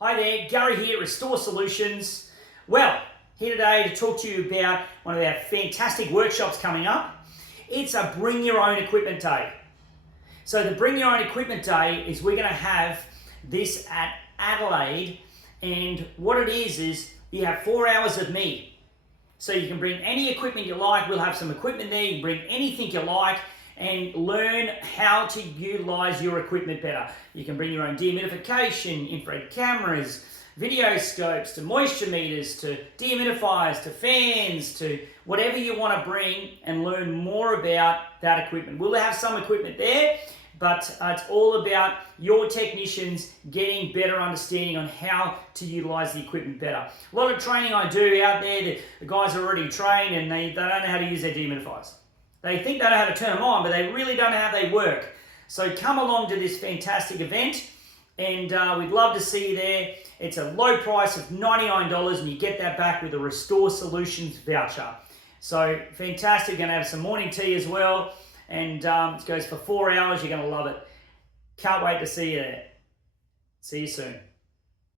Hi there, Gary here, Restore Solutions. Well, here today to talk to you about one of our fantastic workshops coming up. It's a Bring Your Own Equipment Day. So the Bring Your Own Equipment Day is we're going to have this at Adelaide, and what it is you have 4 hours of me. So you can bring any equipment you like. We'll have some equipment there. You can bring anything you like and learn how to utilize your equipment better. You can bring your own dehumidification, infrared cameras, video scopes, to moisture meters, to dehumidifiers, to fans, to whatever you want to bring and learn more about that equipment. We'll have some equipment there, but it's all about your technicians getting better understanding on how to utilize the equipment better. A lot of training I do out there, the guys are already trained and they don't know how to use their dehumidifiers. They think they know how to turn them on, but they really don't know how they work. So come along to this fantastic event, and we'd love to see you there. It's a low price of $99, and you get that back with a Restore Solutions voucher. So fantastic. Going to have some morning tea as well, and it goes for 4 hours. You're going to love it. Can't wait to see you there. See you soon.